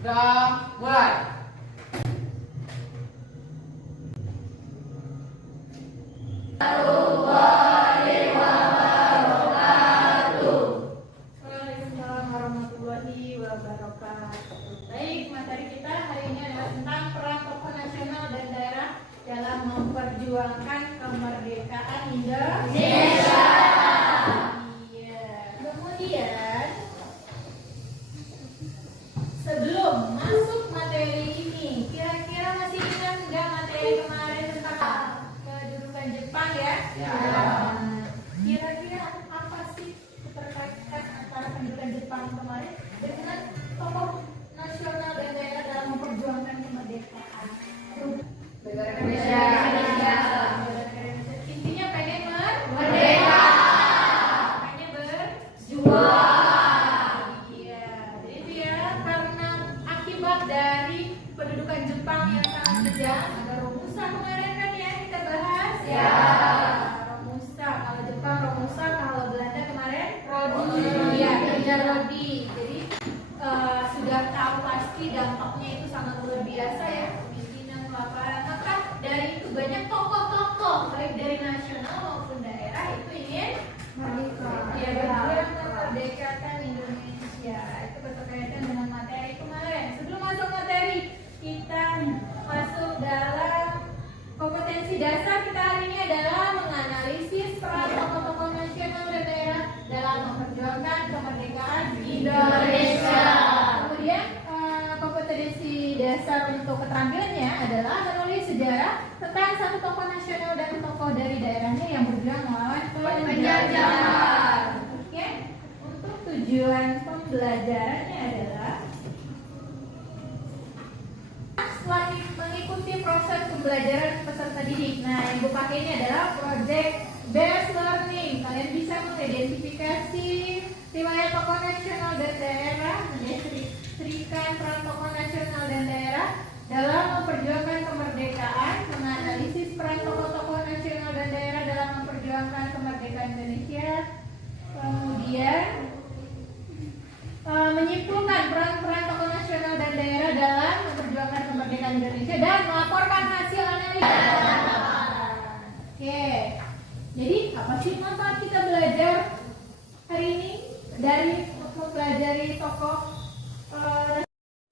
Udah mulai. Waalaikumsalam warahmatullahi wabarakatuh. Baik, materi kita hari ini adalah tentang peran tokoh nasional dan daerah dalam memperjuangkan kemerdekaan Indonesia. Iya. Kemudian sebelum masuk materi ini, kira-kira masih ingat nggak materi kemarin tentang kedudukan Jepang ya? Ya. Kira-kira apa sih keterkaitan antara kedudukan Jepang kemarin dengan tokoh nasional dan daerah dalam memperjuangkan kemerdekaan negara Indonesia? Intinya pengen merdeka, pengen berjuang. Iya, jadi itu ya karena akibat dari pendudukan Jepang yang sangat kejam. Ada Romusa kemarin kan ya kita bahas. Ya. Romusa, kalau Jepang Romusa, kalau Belanda kemarin Rodi. Iya, kerja Rodi. Jadi sudah tahu pasti dampaknya itu sangat luar biasa ya, kemiskinan, kelaparan. Maka dari itu banyak tokoh-tokoh baik dari nasional maupun daerah itu ingin merdeka. Ya, berjuang memerdekakan Indonesia. Itu berkaitan dengan materi kemarin. Sebelum masuk materi, kita masuk dalam kompetensi dasar kita hari ini adalah menganalisis peran tokoh-tokoh nasional dan daerah dalam memperjuangkan kemerdekaan Indonesia. Kemudian kompetensi dasar untuk keterampilannya adalah menulis sejarah tentang satu tokoh nasional dan tokoh dari daerahnya yang berjuang melawan penjajahan. Oke, untuk tujuan pembelajarannya adalah setelah mengikuti proses pembelajaran peserta didik. Nah, yang gue pakai ini adalah project based learning. Kalian bisa mengidentifikasi riwayat tokoh nasional dan daerah, mendefinisikan peran tokoh nasional dan daerah dalam memperjuangkan kemerdekaan, menganalisis peran tokoh-tokoh nasional dan daerah dalam memperjuangkan kemerdekaan Indonesia. Kemudian menyimpulkan peran-peran tokoh nasional dan daerah dalam memperjuangkan kemerdekaan Indonesia dan melaporkan hasil analisa. Oke, jadi apa sih manfaat kita belajar hari ini dari mempelajari tokoh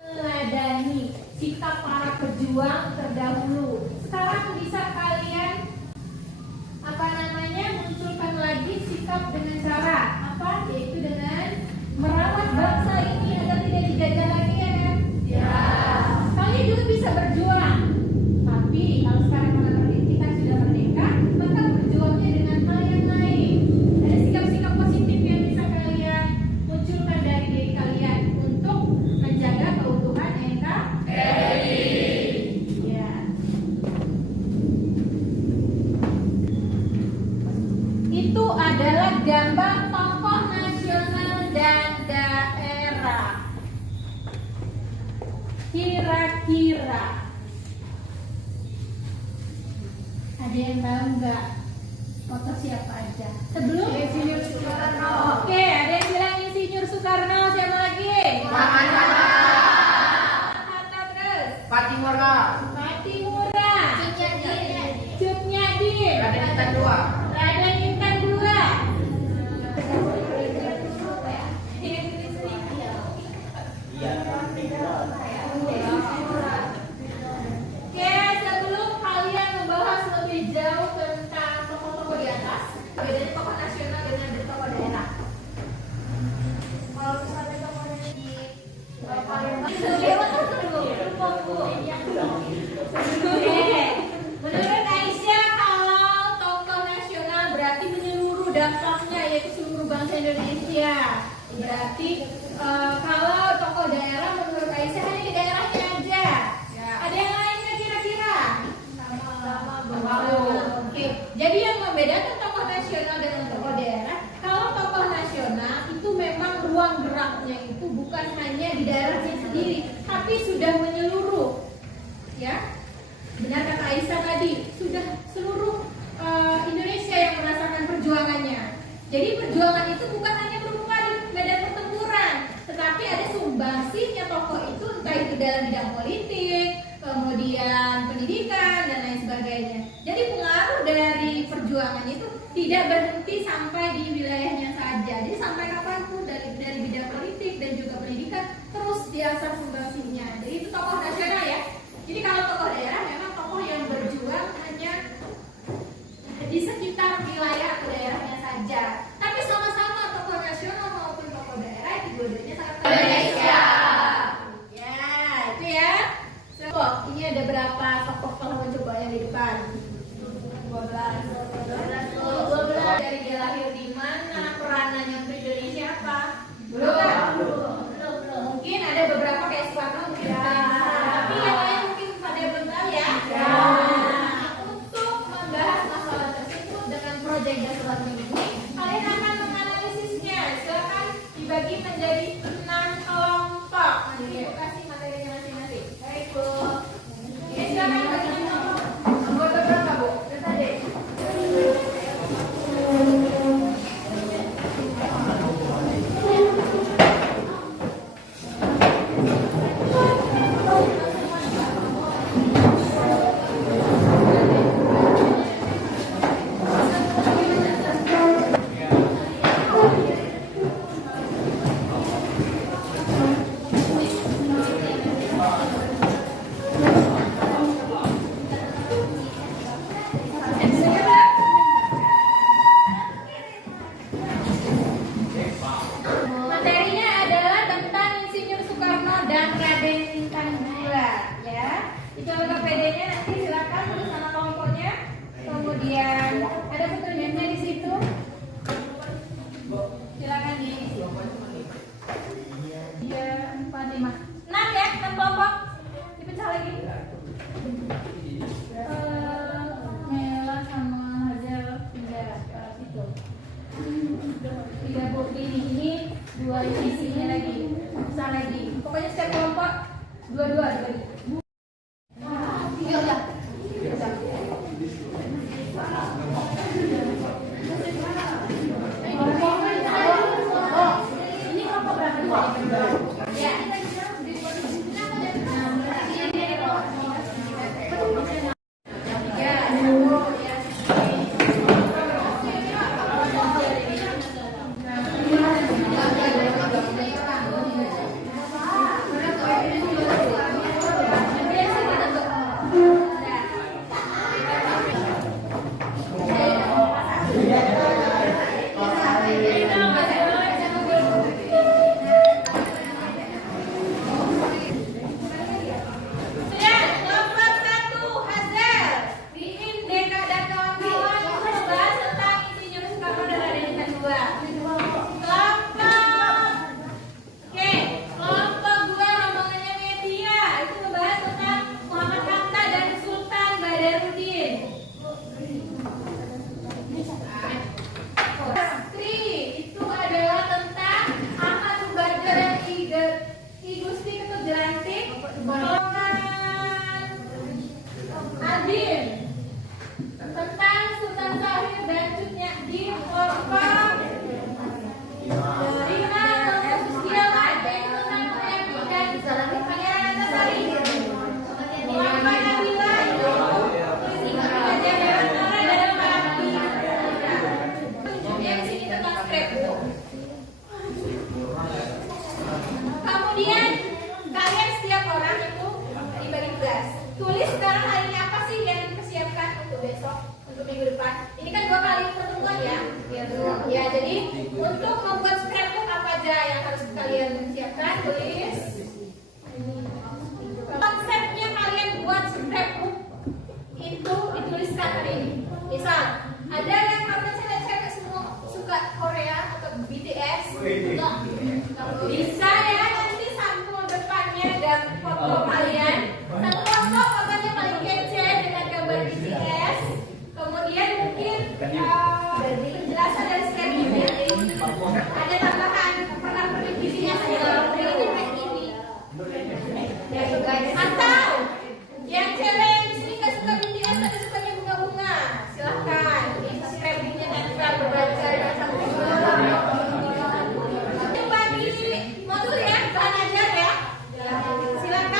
meladani sikap para pejuang terdahulu. Sekarang bisa kalian munculkan lagi sikap dengan cara apa? Yaitu dengan merawat bangsa ini agar tidak dijajah lagi ya kan? Ya. Kalian juga bisa berjuang. Tapi kalau sekarang kita sudah merdeka, maka berjuangnya dengan hal yang lain. Ada sikap-sikap positif yang bisa kalian munculkan dari diri kalian untuk menjaga keutuhan NKRI. Ya. Itu adalah gambar tokoh nasional dan daerah. Kira-kira ada yang tahu nggak foto siapa aja? Sebelum Insinyur Soekarno. Oke, ada yang bilang Insinyur Soekarno. Siapa lagi? Hatta terus. Patimura. Patimura. Cut Nyadin. Raden Intan II. Raden Intan II. Oke, sebelum kalian membahas lebih jauh tentang tokoh-tokoh di atas, bedanya tokoh nasional dengan tokoh daerah. Kalau misalnya tokoh di menurut Aisyah, kalau tokoh nasional berarti menyeluruh dampaknya, yaitu seluruh bangsa Indonesia. Berarti kalau tokoh daerah menurut Aisyah hanya di daerahnya aja. Ada yang lainnya kira-kira? Sama. Oke. Jadi yang membedakan tokoh nasional dengan tokoh daerah, kalau tokoh nasional itu memang ruang geraknya itu bukan hanya di daerahnya sendiri, tapi sudah menyeluruh. Ya. Benar kata Aisyah tadi, sudah seluruh Indonesia yang merasakan perjuangannya. Jadi perjuangan itu bukan hanya berupa di medan pertempuran, tetapi ada sumbangsihnya tokoh itu entah baik itu dalam bidang politik, kemudian pendidikan dan lain sebagainya. Jadi pengaruh dari perjuangan itu tidak berhenti sampai di wilayahnya saja. Jadi sampai kapanpun dari bidang politik dan juga pendidikan terus diasah sumbangsinya. Jadi itu tokoh nasional ya. Jadi kalau tokoh daerah memang tokoh yang berjuang hanya di sekitar wilayah atau daerahnya saja. Tapi sama-sama tokoh nasional maupun tokoh daerah itu dua-duanya sangat Indonesia. Ya, itu ya. So, ini ada berapa tokoh pahlawan coba yang di depan? 12 dari dia lahir di mana, peranannya untuk Indonesia apa? Belum. Mungkin ada beberapa kayak Soekarno mungkin tapi yang lain mungkin pada belum tahu ya. Untuk membahas masalah tersebut dengan proyek dasar ini, kalian akan menganalisisnya. Silakan dibagi menjadi 6 kelompok. Nanti Ibu kasih materinya masing-masing. Baik Bu. Oke, silakan bagi 6 kelompok. Anggota berapa Bu? Tadi. Materinya adalah tentang Insinyur Soekarno dan Raden Intan II ya. Itu lengkap PD-nya, nanti silakan tulis nama kelompoknya. Kemudian ada petunjuknya di situ. Silakan diisi. 3, 4, 5, 6 ya, 6 kelompok. Dipecah lagi. Mela sama Hazel pindah ke situ. 3 Bu, ini 2 isinya lagi, besar lagi. Pokoknya setiap kelompok 2-2 dibagi. Iya. Ini kelompok berapa? Ya. Kemudian kalian setiap orang itu dibagi tugas. Tulis sekarang hari ini apa sih yang dipersiapkan untuk besok, untuk minggu depan. Ini kan 2 kali pertemuan ya. Ya, jadi untuk membuat scrapbook apa aja yang harus kalian siapkan, tulis. Konsepnya kalian buat scrapbook itu dituliskan hari ini. Misal, ada yang karena cewek-cewek semua suka Korea atau BTS, bisa ya nanti sampul depannya dan foto kalian. Satu foto fotonya paling kece dengan gambar BTS. Kemudian mungkin penjelasan dari scrapbooknya. Ada tambahan pernah penelitiannya segala ini. Atau yang cewek yang di sini nggak suka BTS tapi sukanya bunga-bunga, silahkan. Ini scrapbooknya tempel berbaca dan sampai modul ya, bahan ajar ya. Silakan.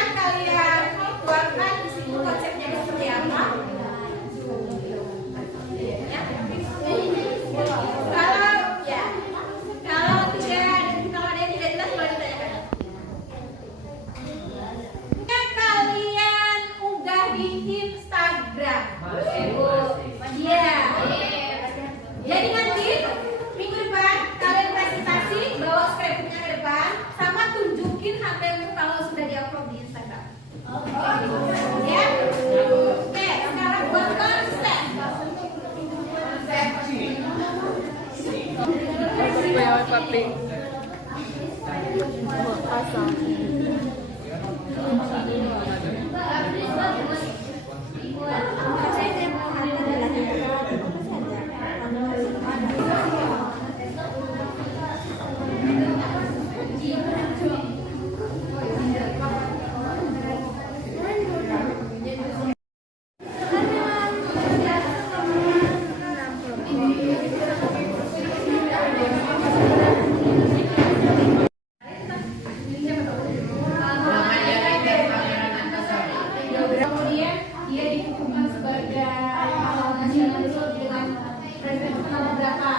Ya. Oke, sekarang buat konsep. Kemudian dia dikukuhkan sebagai pahlawan nasional dengan presiden tahun berapa?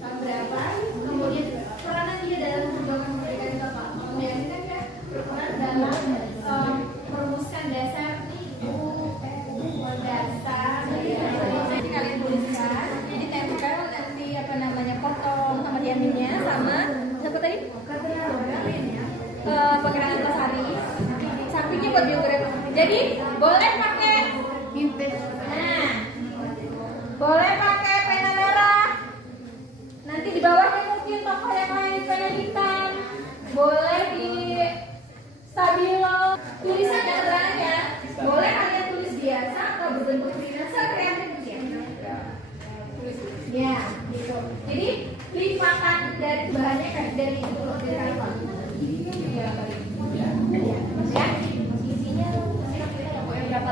Tahun berapa? Kemudian peranan dia dalam perjuangan kemerdekaan itu apa? Kemudian dia berperan dalam merumuskan dasar Nanti kalian tuliskan, jadi tempel nanti apa namanya potong sama diaminnya sama siapa tadi? Pengerangan Antasari. Sampingnya buat biografi. Jadi boleh pakai nah, boleh pakai pena merah. Nanti di bawahnya mungkin tokoh yang lain pena hitam. Boleh di stabilo. Tulisan keterangannya boleh kalian tulis biasa atau berbentuk dinasa kreatif ya. Ya, gitu. Jadi lipatan dari bahannya kan dari itu loh, dari kalimat. Ya,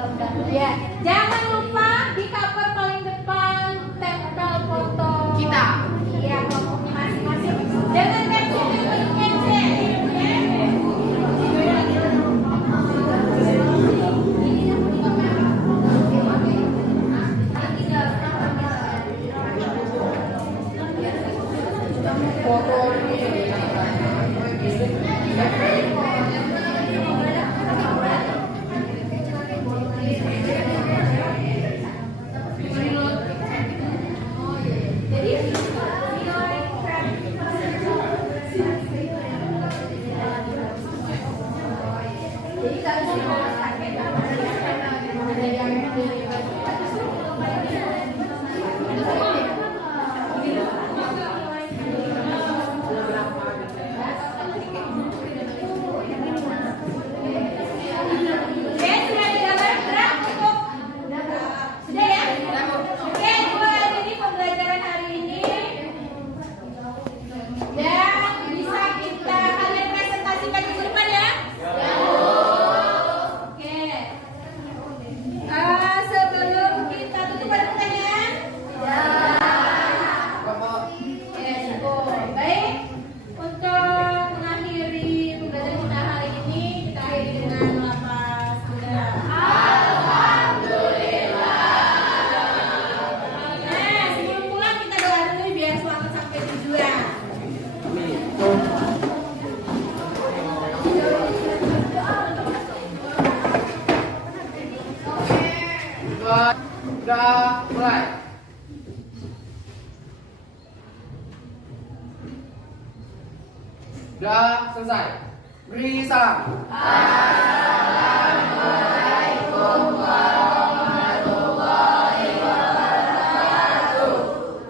ya, jangan lupa di cover paling depan tempel foto Kita. Iya, kelompoknya masing-masing. Jangan kecil, Udah mulai. Udah selesai. Beri salam.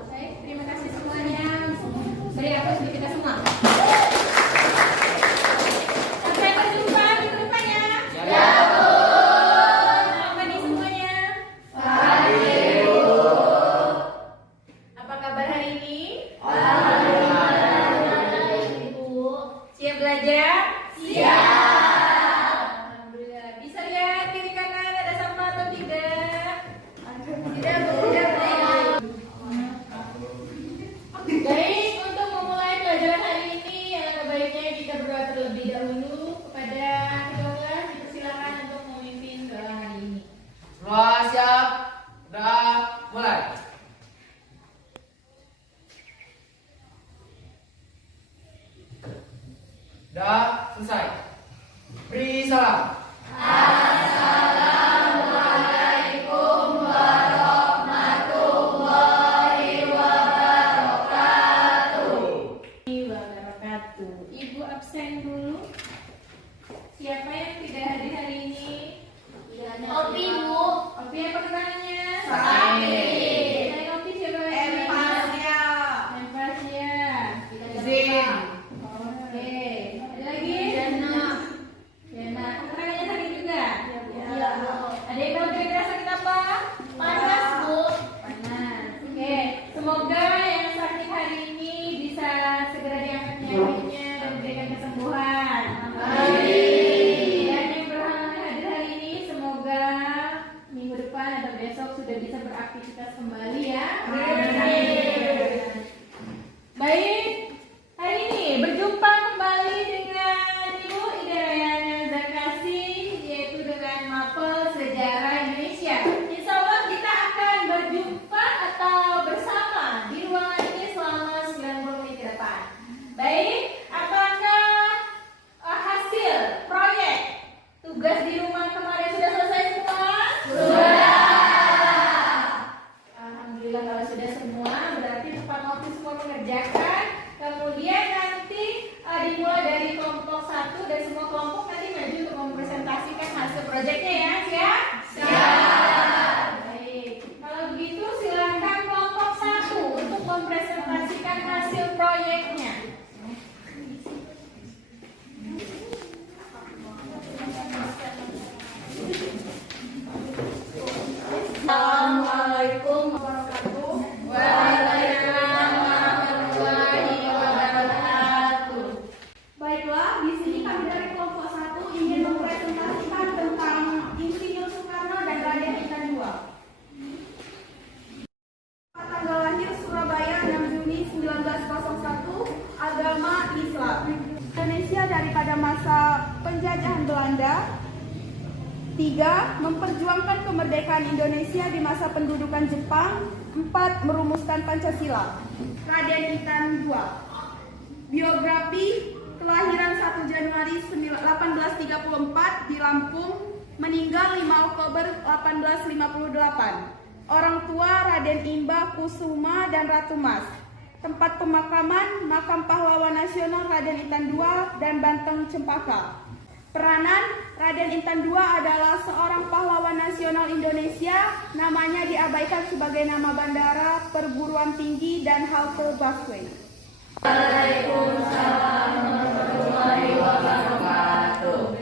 Baik, terima kasih semuanya. Beri apa untuk kita semua. Sampai berjumpa minggu depan ya. Ya. Selamat pagi semuanya. Apa kabar hari ini? Siap belajar? Siap. Alhamdulillah. Bisa lihat kiri kanan ada sampah atau tidak? Tidak, tidak. Baik, untuk memulai pelajaran hari ini, alangkah baiknya kita berdoa terlebih dahulu kepada kedua kelas. Dipersilakan untuk memimpin doa hari ini. Semua siap? Udah mulai. Udah selesai. Beri salam. Wabarakatuh. Ibu absen dulu. Siapa yang tidak hadir hari Assalamualaikum warahmatullahi wabarakatuh. Waalaikumsalam warahmatullahi wabarakatuh. Baiklah, di sini kami dari kelompok 1 ingin mempresentasikan tentang Insinyur Soekarno dan Raden Intan II. Tanggal lahir Surabaya 6 Juni 1901, agama Islam. Indonesia daripada masa penjajahan Belanda. 3. Memperjuangkan kemerdekaan Indonesia di masa pendudukan Jepang. 4. Merumuskan Pancasila. Raden Intan II. Biografi: kelahiran 1 Januari 1834 di Lampung, meninggal 5 Oktober 1858. Orang tua Raden Imba Kusuma dan Ratu Mas. Tempat pemakaman: Makam Pahlawan Nasional Raden Intan II dan Banteng Cempaka. Peranan: Raden Intan II adalah seorang pahlawan nasional Indonesia. Namanya diabaikan sebagai nama bandara, perguruan tinggi, dan halte busway. Waalaikumsalam warahmatullahi wabarakatuh.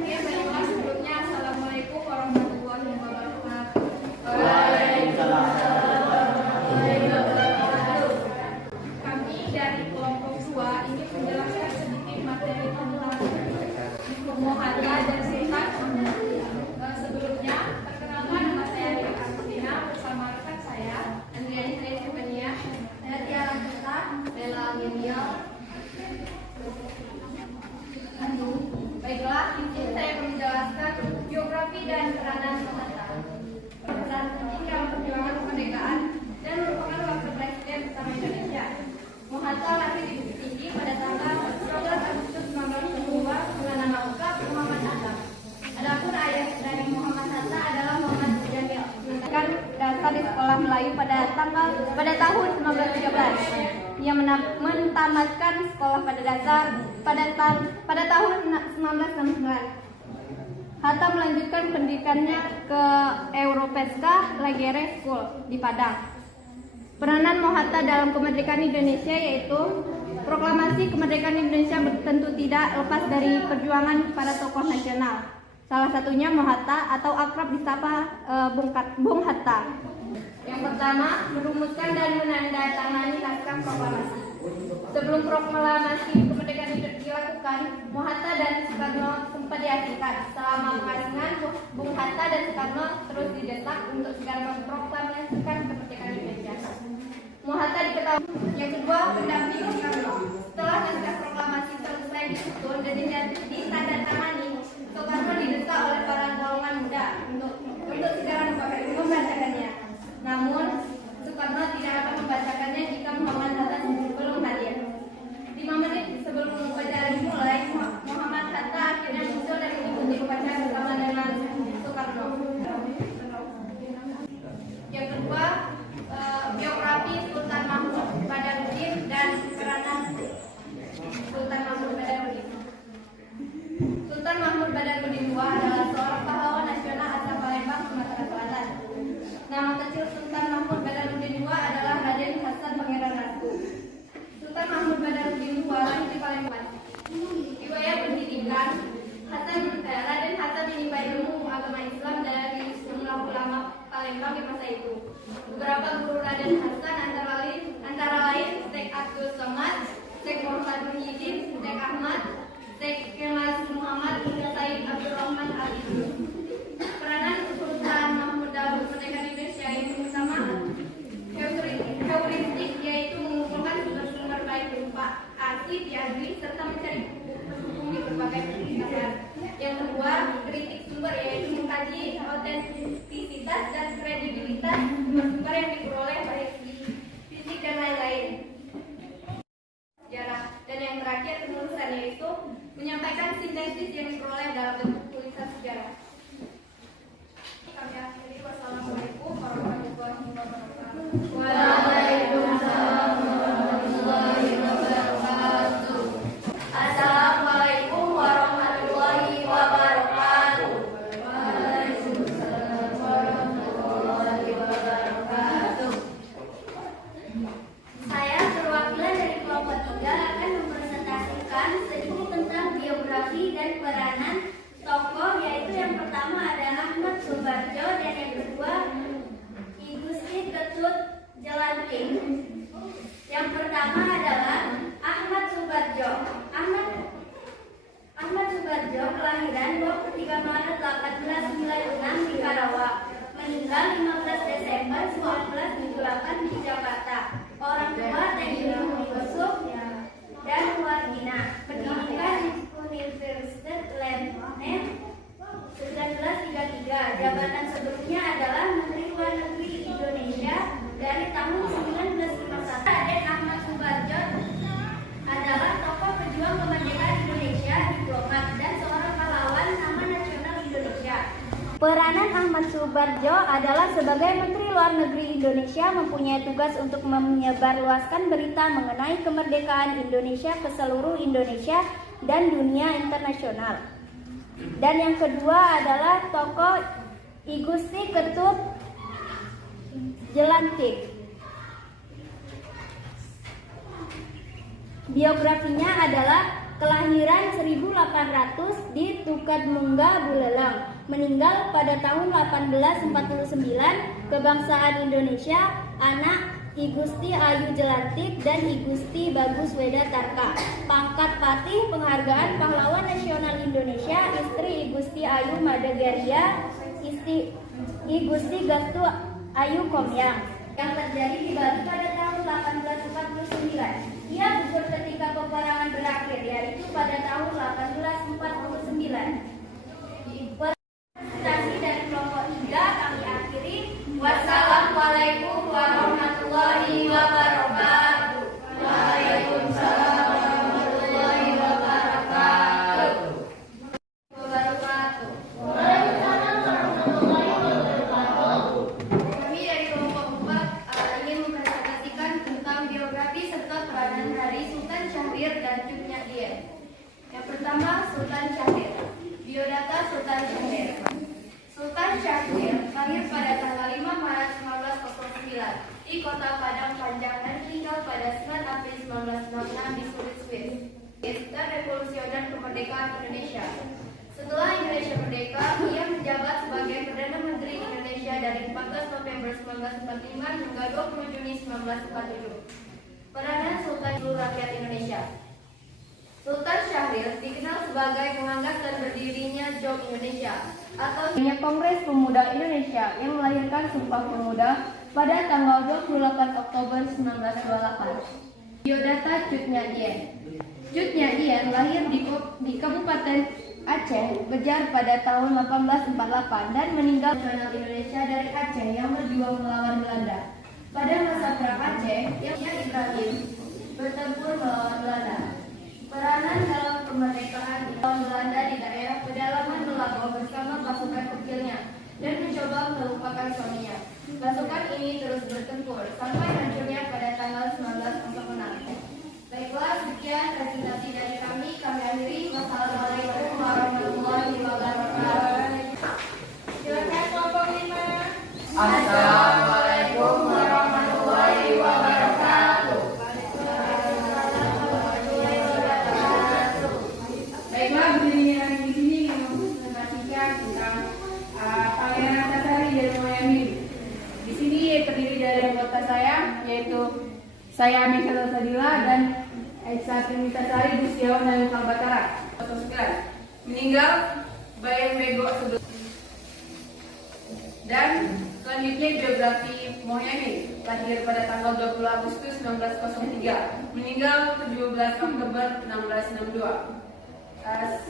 Baiklah, sebelumnya Assalamualaikum warahmatullahi wabarakatuh. Waalaikumsalam warahmatullahi wabarakatuh. Kami dari kelompok 2 ingin menjelaskan sedikit materi tentang Muhammad dan Sultan. Sebelumnya, perkenalkan, nama saya Ria Kristina bersama rekan saya Andriani Srivenia, Nadia Rakita. Bella Minial. Baiklah, di sini saya menjelaskan biografi dan peranan Hatta. Peran penting dalam perjuangan kemerdekaan dan merupakan wakil presiden pertama Indonesia. Hatta lahir di Bukit Tinggi pada tanggal 12 Agustus 1902 dengan nama lengkap Muhammad Hatta. Adapun ayah dari Muhammad Hatta adalah Muhammad Jamil. Kan dasar di sekolah Melayu pada tahun 1913. Ia mentamatkan sekolah pada dasar pada tahun 1969. Hatta melanjutkan pendidikannya ke Europeska Legere School di Padang. Peranan Hatta dalam kemerdekaan Indonesia yaitu proklamasi kemerdekaan Indonesia tentu tidak lepas dari perjuangan para tokoh nasional. Salah satunya Hatta atau akrab disapa Bung Hatta. Yang pertama, merumuskan dan menandatangani naskah proklamasi. Sebelum proklamasi kemerdekaan dilakukan, Hatta dan Soekarno sempat diasingkan. Selama pengasingan, Bung Hatta dan Soekarno terus didesak untuk segera memproklamasikan kemerdekaan Indonesia. Hatta diketahui. Yang kedua, pendamping Soekarno. Setelah naskah proklamasi selesai disusun dan ditandatangani, Soekarno didesak oleh para golongan muda untuk segera membacakannya. Namun, Soekarno tidak akan membacakannya jika Muhammad Hatta belum hadir. 5 menit sebelum upacara dimulai, Muhammad Hatta akhirnya muncul dan mengikuti upacara bersama dengan Soekarno. Yang kedua, biografi Sultan Mahmud Badarudin dan peranan Sultan Mahmud Badarudin. Sultan Mahmud Badarudin II adalah seorang pahlawan nasional asal Palembang, Sumatera Selatan. Nama kecil Sultan Mahmud Badarudin II adalah Raden Hasan Pangeran Ratu. Sultan Mahmud Badarudin II lahir di Palembang. Riwayat pendidikan: Raden Hasan menimba ilmu agama Islam dari sejumlah ulama Palembang di masa itu. Beberapa guru Raden Hasan antara lain Syekh Abdul Somad, Syekh Muhammad Muhyiddin, Syekh Ahmad, Syekh Kemal Muhammad, Said Abdul Rahman Al-Idrus. Peranan Sultan Mahmud dalam kemerdekaan Indonesia yang pertama, heuristik, yaitu mengumpulkan sumber-sumber baik berupa arsip, diadili, serta mencari buku di berbagai perpustakaan. Yang kedua, kritik sumber, yaitu mengkaji autentisitas dan kredibilitas sumber yang diperoleh baik fisik dan lain-lain. Sejarah. Dan yang terakhir, penulisan, yaitu menyampaikan sintesis yang diperoleh dalam bentuk tulisan sejarah. Kami akhiri. Wassalamualaikum warahmatullahi wabarakatuh. Waalaikumsalam warahmatullahi wabarakatuh. Assalamualaikum warahmatullahi wabarakatuh. Waalaikumsalam warahmatullahi wabarakatuh. Saya perwakilan dari kelompok 3 akan mempresentasikan sedikit tentang biografi dan peranan kelahiran 23 Maret 1896 di Karawang. Meninggal 15 Desember 1978 di Jakarta. Orang tua Tengku Yusuf dan Wardina. Pendidikan Universitas Leiden 1933. Jabatan sebelumnya adalah Menteri Luar Negeri Indonesia dari tahun 1951. Raden Ahmad Subarjo adalah tokoh pejuang kemerdekaan Indonesia, diplomat, dan seorang pahlawan Taman Nasional Indonesia. Peranan Ahmad Subarjo adalah sebagai Menteri Luar Negeri Indonesia mempunyai tugas untuk menyebarluaskan berita mengenai kemerdekaan Indonesia ke seluruh Indonesia dan dunia internasional. Dan yang kedua adalah tokoh I Gusti Ketut Jelantik. Biografinya adalah kelahiran 1800 di Tukadmunga, Buleleng. Meninggal pada tahun 1849, kebangsaan Indonesia, anak I Gusti Ayu Jelantik dan I Gusti Bagus Weda Tarka. Pangkat Patih Penghargaan Pahlawan Nasional Indonesia, istri I Gusti Ayu Madagaria, istri I Gusti Gastu Ayu Komyang. Yang terjadi di Bali pada tahun 1849. Ia gugur ketika peperangan berakhir, yaitu pada tahun 1849. Presentasi dari kelompok 3 kami akhiri. Wassalamualaikum warahmatullahi wabarakatuh. Waalaikumsalam warahmatullahi wabarakatuh. Kami dari kelompok 4 ingin mempresentasikan tentang biografi serta peranan dari Sultan Syahrir dan Cut Nyak Dien. Yang pertama, Sultan Syahrir. Biodata Sultan Syahrir. Sultan Syahrir lahir pada tanggal 5 Maret 1909 di kota Padang Panjang dan meninggal pada 9 April 1966 di Zurich, Swiss. Dan revolusioner kemerdekaan Indonesia. Setelah Indonesia merdeka, ia menjabat sebagai Perdana Menteri Indonesia dari 14 November 1945 hingga 20 Juni 1947. Peranan Sultan seluruh rakyat Indonesia. Sultan Syahrir dikenal sebagai pengangkat dan berdirinya JOC Indonesia atau Kongres Pemuda Indonesia yang melahirkan Sumpah Pemuda pada tanggal 28 Oktober 1928. Biodata Cut Nyak Dien. Cut Nyak Dien lahir di Kabupaten Aceh, Bejar pada tahun 1848 dan meninggal nasional Indonesia dari Aceh yang berjuang melawan Belanda. Pada masa Perang Aceh, Yahya Ibrahim bertempur melawan Belanda. Peranan dalam kemerdekaan melawan Belanda di daerah pedalaman Melago bersama pasukan kecilnya dan mencoba melupakan suaminya. Pasukan ini terus bertempur sampai hancurnya pada tanggal 1946. Baiklah, sekian presentasi dari kami. Kami akhiri. Wassalamualaikum warahmatullahi wabarakatuh. Silakan kelompok 5. Assalamualaikum warahmatullahi wabarakatuh. Baiklah, berdirinya di sini ingin mempresentasikan tentang Pangeran Antasari dari Moyamin. Di sini terdiri dari anggota saya, yaitu saya Michael Sadila dan Esa Trinitasari Gustiawan dan Kalbatara. Meninggal Bayang Bego sebelum. Dan selanjutnya biografi Mohyamin, lahir pada tanggal 20 Agustus 1903, meninggal 17 Oktober 1662. Saya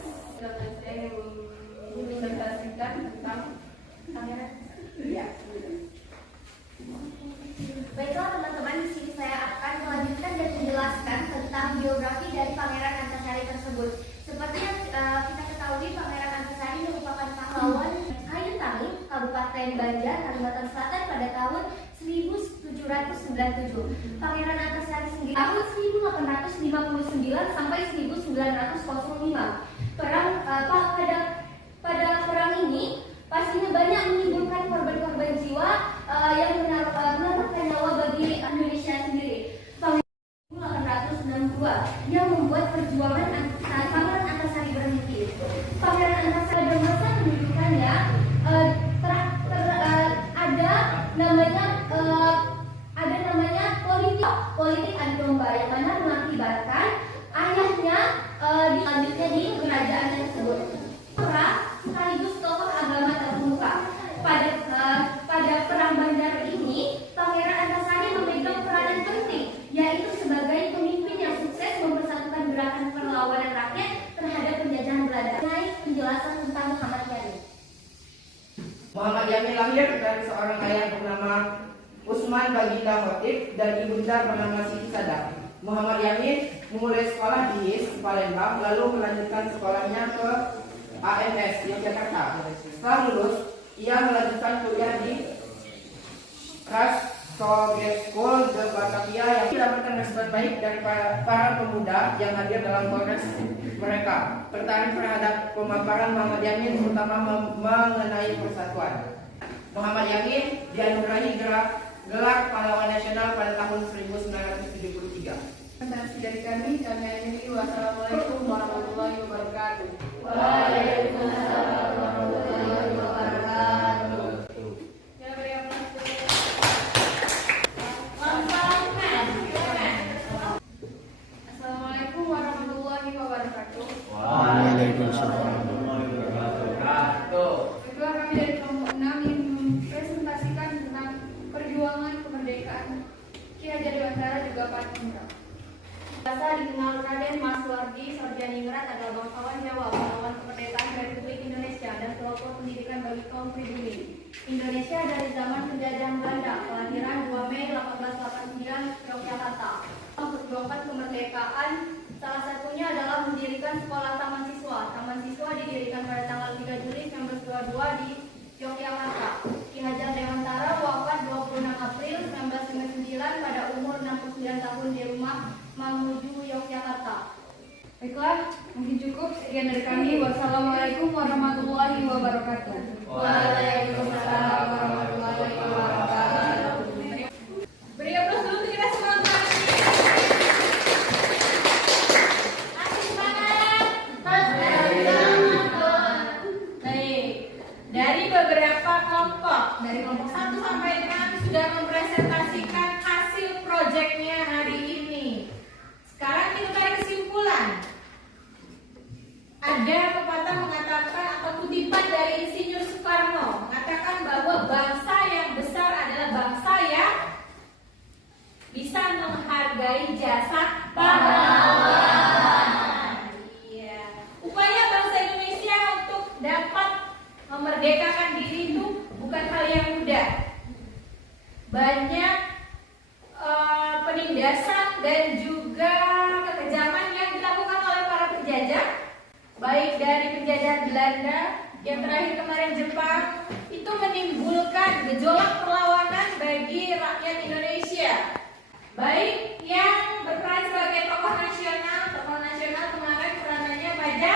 ingin mempresentasikan tentang Pangeran. Ya. Baiklah teman-teman, di sini saya akan melanjutkan dan menjelaskan tentang biografi dari Pangeran Antasari tersebut. Seperti yang kita ketahui, Pangeran Antasari merupakan pahlawan Kayu Tangi, Kabupaten Banjar, Kalimantan Selatan pada tahun 1797. Pangeran Antasari sendiri tahun 1859 sampai 1905. Pada perang ini pastinya banyak menimbulkan korban-korban jiwa yang menaruhkan nyawa bagi Indonesia sendiri. Pangeran 1862 yang membuat perjuangan Pangeran Antasari berhenti. Pangeran Antasari pada masa kedudukannya ada namanya politik adu domba yang mana mengakibatkan ayah Muhammad Yamin lahir dari seorang ayah bernama Usman Baginda Khotib dan ibunda bernama Siti Sadah. Muhammad Yamin memulai sekolah di HIS Palembang, lalu melanjutkan sekolahnya ke AMS Yogyakarta. Setelah lulus, ia melanjutkan kuliah di Soviet School de Batavia yang mendapatkan respon baik dari para pemuda yang hadir dalam kongres mereka. Tertarik terhadap pemaparan Muhammad Yamin terutama mengenai persatuan. Muhammad Yamin dianugerahi gelar pahlawan nasional pada tahun 1973. Presentasi dari kami akhiri. Wassalamualaikum warahmatullahi wabarakatuh. Waalaikumsalam warahmatullahi wabarakatuh. Ya, beri aplaus. Assalamualaikum warahmatullahi wabarakatuh. Ketua kami dari kelompok 6 yang mempresentasikan tentang perjuangan kemerdekaan Ki Hajar Dewantara juga Patimura. Biasa dikenal Raden Mas Wardi Sarjaningrat adalah bangsawan Jawa, pahlawan kemerdekaan Republik Indonesia dan pelopor pendidikan bagi kaum pribumi Indonesia dari zaman penjajahan Belanda. Kelahiran 2 Mei 1889 Yogyakarta. Memperjuangkan kemerdekaan salah satunya adalah mendirikan sekolah taman siswa. Taman siswa didirikan pada tanggal 3 Juli 1922 di Yogyakarta. Ki Hajar Dewantara wafat 26 April 1959 pada umur 69 tahun di rumah Mamuju, Yogyakarta. Baiklah, mungkin cukup sekian dari kami. Wassalamualaikum warahmatullahi wabarakatuh. Waalaikumsalam warahmatullahi wabarakatuh. Beri aplaus dulu untuk kita semua. Masih semangat? Baik. Dari beberapa kelompok, dari kelompok 1 sampai 6 sudah mempresentasikan hasil proyeknya hari ini. Sekarang kita tarik kesimpulan. Ada pepatah mengatakan atau kutipan dari Insinyur Soekarno mengatakan bahwa bangsa yang besar adalah bangsa yang bisa menghargai jasa pahlawan. Iya. Upaya bangsa Indonesia untuk dapat memerdekakan diri itu bukan hal yang mudah. Banyak penindasan dan juga kekejaman yang dilakukan oleh para penjajah, baik dari penjajahan Belanda yang terakhir kemarin Jepang, itu menimbulkan gejolak perlawanan bagi rakyat Indonesia, baik yang berperan sebagai tokoh nasional kemarin peranannya pada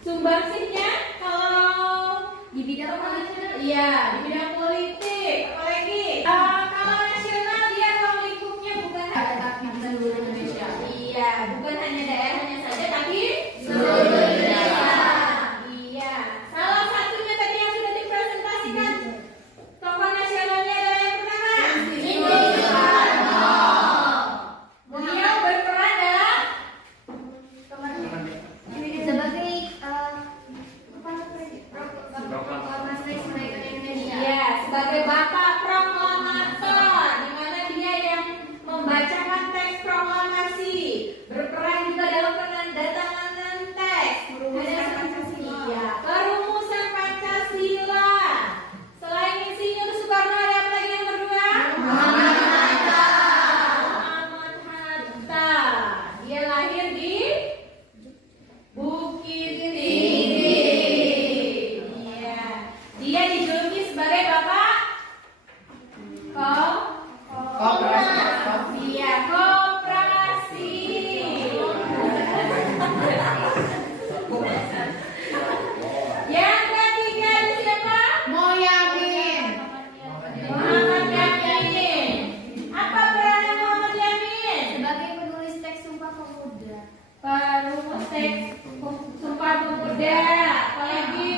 sumbangsihnya kalau Di bidang nasional, iya di bidang politik, apalagi kalau nasional dia ruang lingkupnya bukan tapi seluruh Indonesia. Iya, bukan hanya daerahnya saja tapi seluruh Indonesia. Iya, salah satunya tadi yang sudah dipresentasikan tokoh nasionalnya adalah yang pertama Insinyur Soekarno. Beliau berperan dalam sebagai Proklamasi kemerdekaan Indonesia. ya sebagai bapak proklamator, di mana dia yang membacakan teks proklamasi, berperan juga dalam penandatanganan teks perumusan Pancasila. Ya, perumusan Pancasila. Selain Insinyur Soekarno ada apa lagi yang berdua? Muhammad Hatta. Dia lahir di Bukit Tinggi. Iya. Dia dijuluki sebagai bapak koperasi. Iya, koperasi. Yang ketiga ada siapa? Moyamin. Muhammad Yamin. Apa peranan Muhammad Yamin? Sebagai penulis teks Sumpah Pemuda. Perumus teks Sumpah Pemuda. Apalagi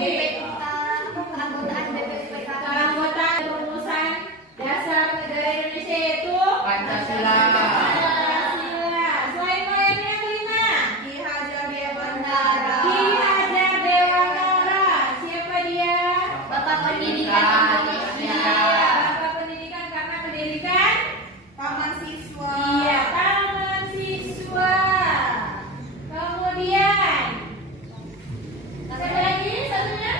Keanggotaan BPUPK. keanggotaan perumusan dasar negara Indonesia yaitu Pancasila. Pancasila. Selain Moyamin yang kelima, Ki Hajar Dewantara. Ki Hajar Dewantara. Siapa dia? Bapak Pendidikan Indonesia. Bapak pendidikan karena pendidikan Taman Siswa. iya taman siswa. Kemudian siapa lagi satunya?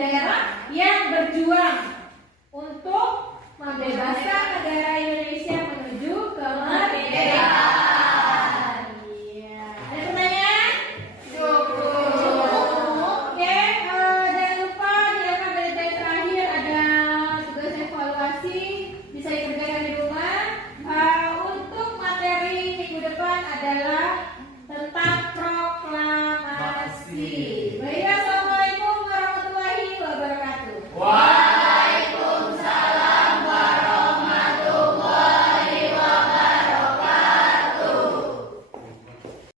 daerah yang berjuang untuk membebaskan negara Indonesia